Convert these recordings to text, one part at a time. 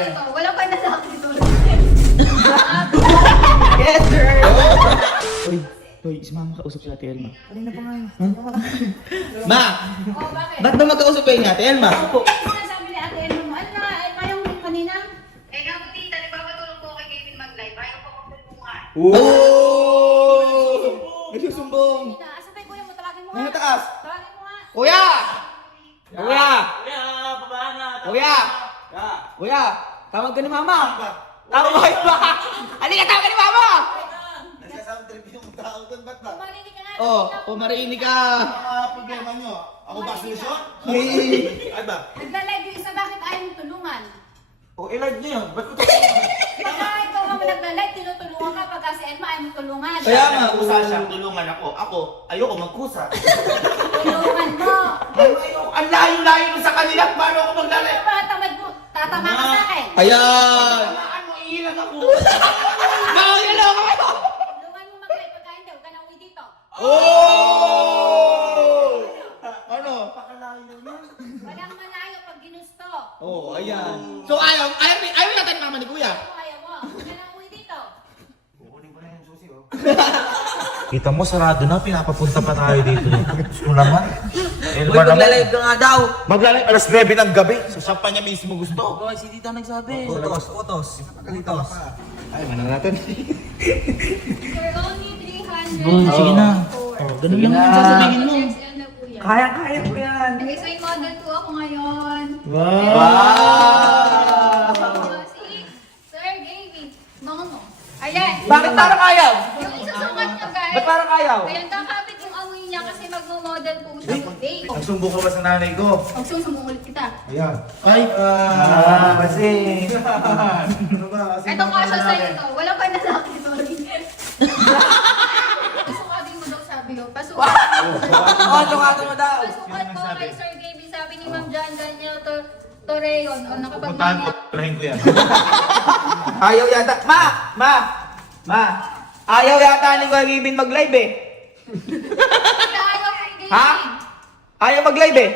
ito. Walang pa na sa akin ito. Yes, sir! Uy, si mama kausap si Ate Elma. Kanina pa nga yun. Ma! Oh, bakit? Ba't ba magkausap kayo ni Ate Elma? Sinasabi ni Ate Elma mo, ano na, yung kanina? Eh, nga po tita, nagpapatulong po kay Kevin mag-live. Ayaw po magtulungan. Oh! Nagsusumbong! Asabay kuya mo, tawagin mo Ano nga. taas? Tawagin mo nga. Kuya! Kuya! Babaan na. Kuya! Kuya! Tawag ka ni mama! Tawag ba? Halika, tawag ka ni mama! Nagsasound trip yung tao doon, ba't ba? Marinig ka nga. Marinig ka! Problema nyo. Ako ba solusyon? Hey! Ay ba? Nagla-live yung isa, bakit ayaw mong tulungan? O, i-live nyo yun. Ba't ko Baka ikaw ang nagla-live, tinutulungan ka pagka si Elma ayaw mong tulungan. Kaya nga, kusa siya, tulungan ako. Ako, ayoko magkusa. Tulungan mo. Ang layo-layo mo sa kanila. Paano ako maglalay? Ano ba, tamad mo? Tatama ka sa akin. Ayan! Tamaan mo, iilang ako. Nakakalaw ka kayo! Tulungan mo mag-live, pagka hindi, huwag ka na uwi dito. Oh! Ano? Pakalayo na. Walang malayo pag ginusto. Oh, ayan. So ayaw natin mama ni Kuya. Ayaw mo, huwag ka na uwi dito. Kukunin ko na yung susi, oh. Kita mo, sarado na. Pinapapunta pa tayo dito. Gusto naman. Uy, magla-live ka nga daw. Maglalay alas 9 ng gabi. So, saan pa niya mismo gusto? Boy, si Tita nagsabi. Utos. Utos. Ay, manang natin. For only 300. Boy, sige na. Ganun lang ang sasabihin mo. XL na po yan. Kaya ko yan. Nag-assign model po ako ngayon. Wow! Si Sir Gavy. Nono. Ayan. Bakit parang ayaw? Yung isusukat niya, guys. Ba't parang ayaw? Ayan, kakapit yung amoy niya kasi magmo-model po siya today. Nagsumbo ka ba sa nanay ko? Huwag susumbong ulit kita. Ayan. Ay! Kasi... Ano ba? Kasi Ito kasha sa'yo to. Wala pa na sa akin ito. Pasukatin mo daw sabi ko. Pasukatin mo. Oo, tukato mo daw. Pasukat ko kay Sir Gavy. Sabi ni Ma'am John Daniel Torreon. O Puntahan ko, nakapag-mania. palahin ko yan. Ayaw yata. Ma! Ayaw yata ni Kuya Gavin mag-live eh. Ayaw kay Gavy. Ha? Ayaw mag-live eh.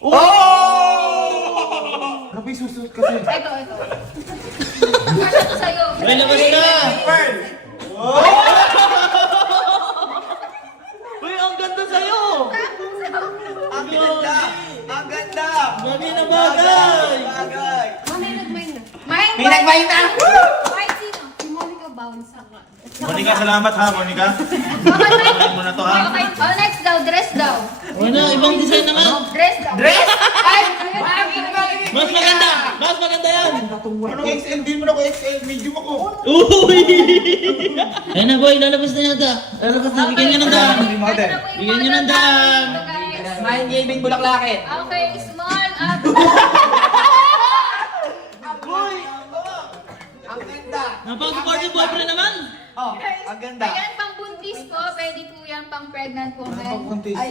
Oh! Grabe, susunod kasi. Ito. Kasha to sa'yo. May labas na! Uy, ang ganda sa'yo! Ang ganda! Ang ganda! Bagay na bagay! Bagay! May nag-mind na. Mind! May nag-mind na? Mind sino? Si Monica Bounce ako. Monica, salamat ha, Monica. Okay, Palahin mo na to ha. Okay. Oh, next daw. Dress daw. Ano, ibang design naman! Dress daw. Dress? Ay! Mas maganda! Mas maganda yan! Anong XL? Di mo na ko XL. Medium ako. Uy! Ayun na boy, lalabas na yata. Lalabas na, bigyan niya ng daan. Bigyan niyo ng daan. Mind Gavin Bulaklakit. Okay, small up. Boy! Ang ganda! Napaka-supportive boyfriend naman! Oh, ang ganda. Ayan, pang buntis po. Pwede po yan, pang pregnant po. Pang buntis? Kaya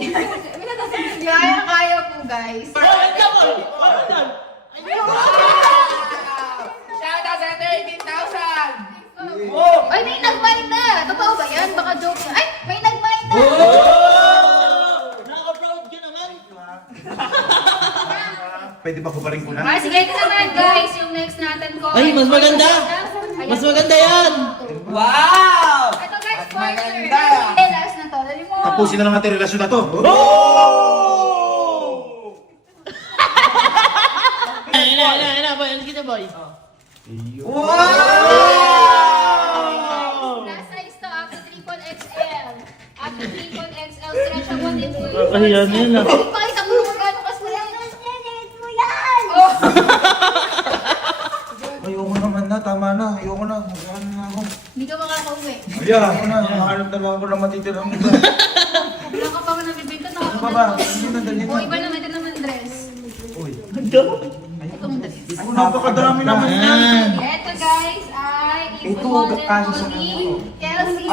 po, guys. Shout out sa 13,000! Ay, may nag-mind na. Totoo ba yan? Baka joke yan. Ay, may nag-mind na. Naka-proud ka naman! Pwede ba kuparin ko na? Sige, ito naman, guys. Yung next natin ko. Ay, mas maganda. Mas maganda yan! Wow! Ito, guys, Mas sponsor. maganda. Last na to. Dali mo. Tapusin na lang natin yung relasyon na to. Ayun na, boy. Ano kita, boy? Wow! Last size to, up to triple XL. Up to triple XL. Stretchable din po. Ayan, yun na. Pakita mo kung gano'n ka-stretch. mo yan! Oh! Ayoko naman na, tama na. Ayoko na. Magkano na ako. Hindi ka makakauwi. Ayan, ako na. Makahanap na lang ako ng matitirang ito. Wala ka pa nabibigyan na. Ano ba? Hindi na, dali O, na. iba naman. Ito naman dress. Uy. Itong dress. Ako, napakadami naman yan. Ayan. Ito guys ay Ito, model kaso po sa ni Kelsey.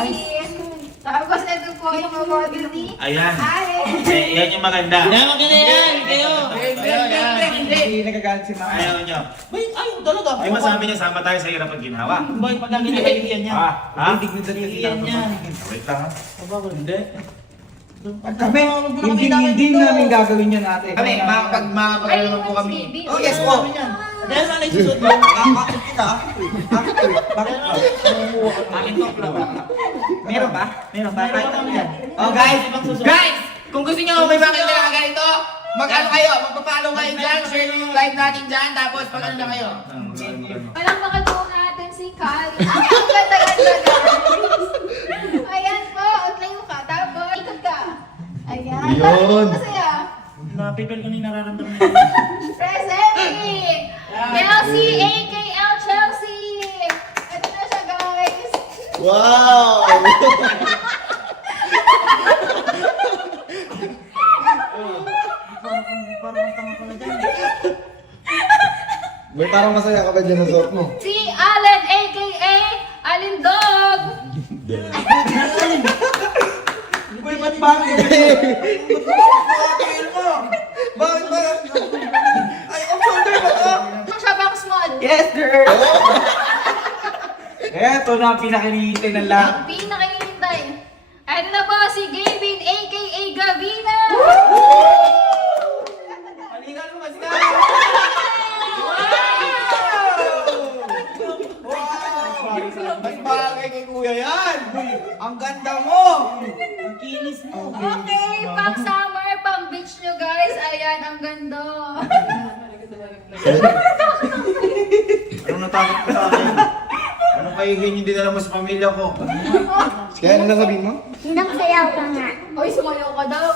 Tapos ito po yung model ni Ayan. Alex. Yan yung maganda. Yan, maganda yan! Kayo! Hindi nagagalit si Mama. Ayaw nyo. Boy, ay, talaga. Di ba sabi niya, sama tayo sa hirap at ginhawa? Boy, pag lagi na kaibigan niya. Ha? Kaibigan niya. Wait lang ha. Hindi. Kami, hindi namin gagawin yun ate. Kami, Ay, Ay, naman po yung kami. baby. Oh, yes po. Dahil na lang susunod mo. Bakit kita? Bakit to? Bakit ba? Akin to, Meron ba? Meron ba? Meron kami yan. Oh guys, guys! Kung gusto nyo may makita na ganito, mag-ano kayo, magpa-follow kayo dyan, share nyo yung live natin dyan, tapos pag-ano na kayo. Walang makagawa natin si Kali. Ay, ang ganda-ganda guys. Ayan po, utlayo ka. Tapos, ikot ka. Ayan. Yun. Masaya. Napipil ko na yung nararamdaman. Presenting! Chelsea, AKL Chelsea! Ito na siya guys. Wow! Parang tanga ko na dyan. May parang masaya ka ba dyan ang suot mo? Si Allen, AKA Alindog! Uy, ba't bakit? Bakit mo? Bakit ba? Ay, ang shoulder ba to? Ang siya box mod. Yes, girl! Eto na ang pinakinihintay ng lahat. Ang pinakainintay. Ano na po si Gavin, AKA Gavina! Halika mo kasi ka! Mas bagay kay kuya yan! Ang ganda mo! Ang kinis mo. Okay, pang summer, pang beach nyo guys. Ayan, ang ganda. Anong natakot ka sa akin? Anong kahihin yung dinala mo sa pamilya ko? Kaya ano lang sabihin mo? Nang sayaw ka nga. Oy, sumayaw ka daw.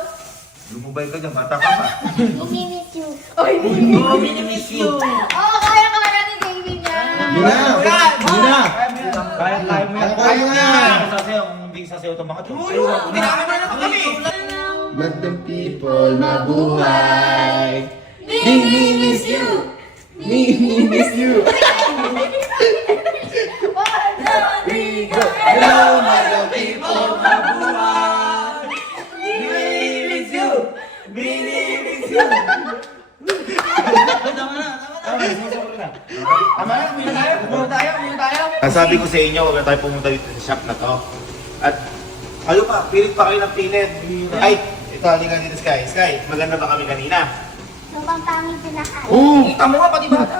Lumubay ka dyan, bata ka pa. Minimiss you. Oy, Oh, minimiss you. oh, kaya ni Gavin yan. Gina! Gina! Kaya mo yan. Kaya mo yan! Ano sasayaw? Kung hindi sasayaw ito mga to. Tinama na kami! Let the people mabuhay! Minimiss you! Minimiss you! Hello, my people! Minimiss you! Minimiss you! Tama na. Tama na, muna tayo. Ang sabi ko sa inyo, huwag na tayo pumunta dito sa shop na to. At kayo pa, pilit pa kayo ng pilit. Ay, ito, halika dito, Sky. Sky, maganda ba kami kanina? Sobrang pangit pinaka. Kita mo nga, pati bata.